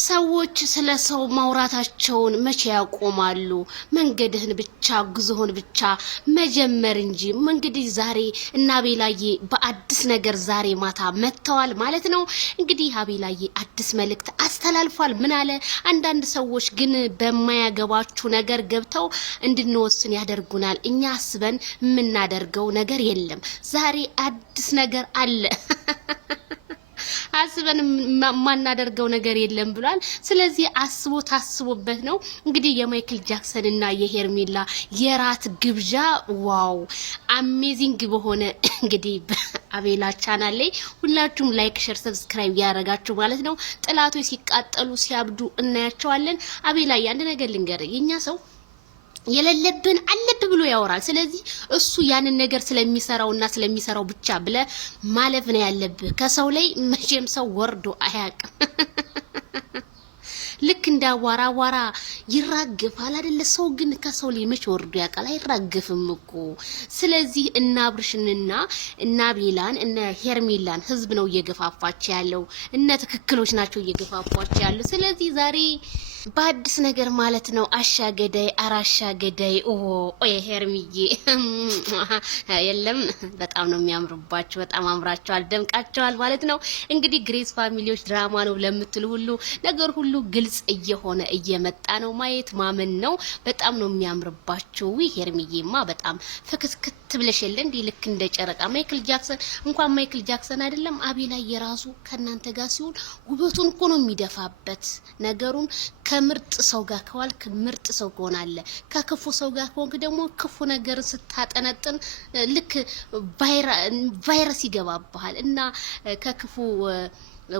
ሰዎች ስለ ሰው ማውራታቸውን መቼ ያቆማሉ? መንገድህን ብቻ ጉዞህን ብቻ መጀመር እንጂ። እንግዲህ ዛሬ እና አቤላዬ በአዲስ ነገር ዛሬ ማታ መጥተዋል ማለት ነው። እንግዲህ አቤላዬ አዲስ መልእክት አስተላልፏል። ምን አለ? አንዳንድ ሰዎች ግን በማያገባችሁ ነገር ገብተው እንድንወስን ያደርጉናል። እኛ አስበን የምናደርገው ነገር የለም። ዛሬ አዲስ ነገር አለ አስበን ማናደርገው ነገር የለም ብሏል። ስለዚህ አስቦ ታስቦበት ነው እንግዲህ የማይክል ጃክሰን እና የሄርሜላ የራት ግብዣ ዋው አሜዚንግ በሆነ እንግዲህ አቤላ ቻናል ላይ ሁላችሁም ላይክ ሼር ሰብስክራይብ ያደረጋችሁ ማለት ነው። ጥላቶች ሲቃጠሉ ሲያብዱ እናያቸዋለን። አቤላ አንድ ነገር ልንገር፣ የኛ ሰው የሌለብን አለብ ብሎ ያወራል። ስለዚህ እሱ ያንን ነገር ስለሚሰራውና ስለሚሰራው ብቻ ብለ ማለፍ ነው ያለብህ። ከሰው ላይ መቼም ሰው ወርዶ አያውቅም። ልክ እንደ አዋራ ይራገፋል አይደለ? ሰው ግን ከሰው ላይ መች ወርዶ ያውቃል? አይራገፍም እኮ። ስለዚህ እና አብርሽንና እና አቤላን እና ሄርሜላን ህዝብ ነው እየገፋፋቸው ያለው። እነ ትክክሎች ናቸው እየገፋፋቸው ያለው። ስለዚህ ዛሬ በአዲስ ነገር ማለት ነው አሻገዳይ አራሻገዳይ ሄርሚዬ የለም በጣም ነው የሚያምርባችሁ። በጣም አምራችኋል፣ ደምቃችኋል ማለት ነው። እንግዲህ ግሬስ ፋሚሊዎች ድራማ ነው ለምትሉ ሁሉ ነገር ሁሉ ግልጽ እየሆነ እየመጣ ነው። ማየት ማመን ነው። በጣም ነው የሚያምርባችሁ። ሄርሚዬማ በጣም ፍክስክት ብለሽል እንዴ ልክ እንደ ጨረቃ። ማይክል ጃክሰን እንኳን ማይክል ጃክሰን አይደለም አቤላ የራሱ ከናንተ ጋር ሲሆን ውበቱን እኮ ነው የሚደፋበት ነገሩን። ከምርጥ ሰው ጋር ከዋልክ ምርጥ ሰው ትሆናለህ። ከክፉ ሰው ጋር ከሆንክ ደግሞ ክፉ ነገር ስታጠነጥን ልክ ቫይረስ ይገባብሃል። እና ከክፉ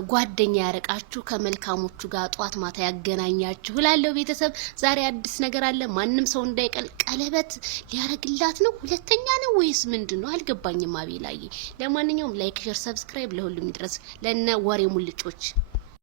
ጓደኛ ያረቃችሁ ከመልካሞቹ ጋር ጧት ማታ ያገናኛችሁ እላለሁ። ቤተሰብ ዛሬ አዲስ ነገር አለ። ማንም ሰው እንዳይቀል ቀለበት ሊያረግላት ነው። ሁለተኛ ነው ወይስ ምንድነው? አልገባኝም አቤላዬ። ለማንኛውም ላይክ ሼር ሰብስክራይብ ለሁሉም ይድረስ። ለነ ወሬ ሙልጮች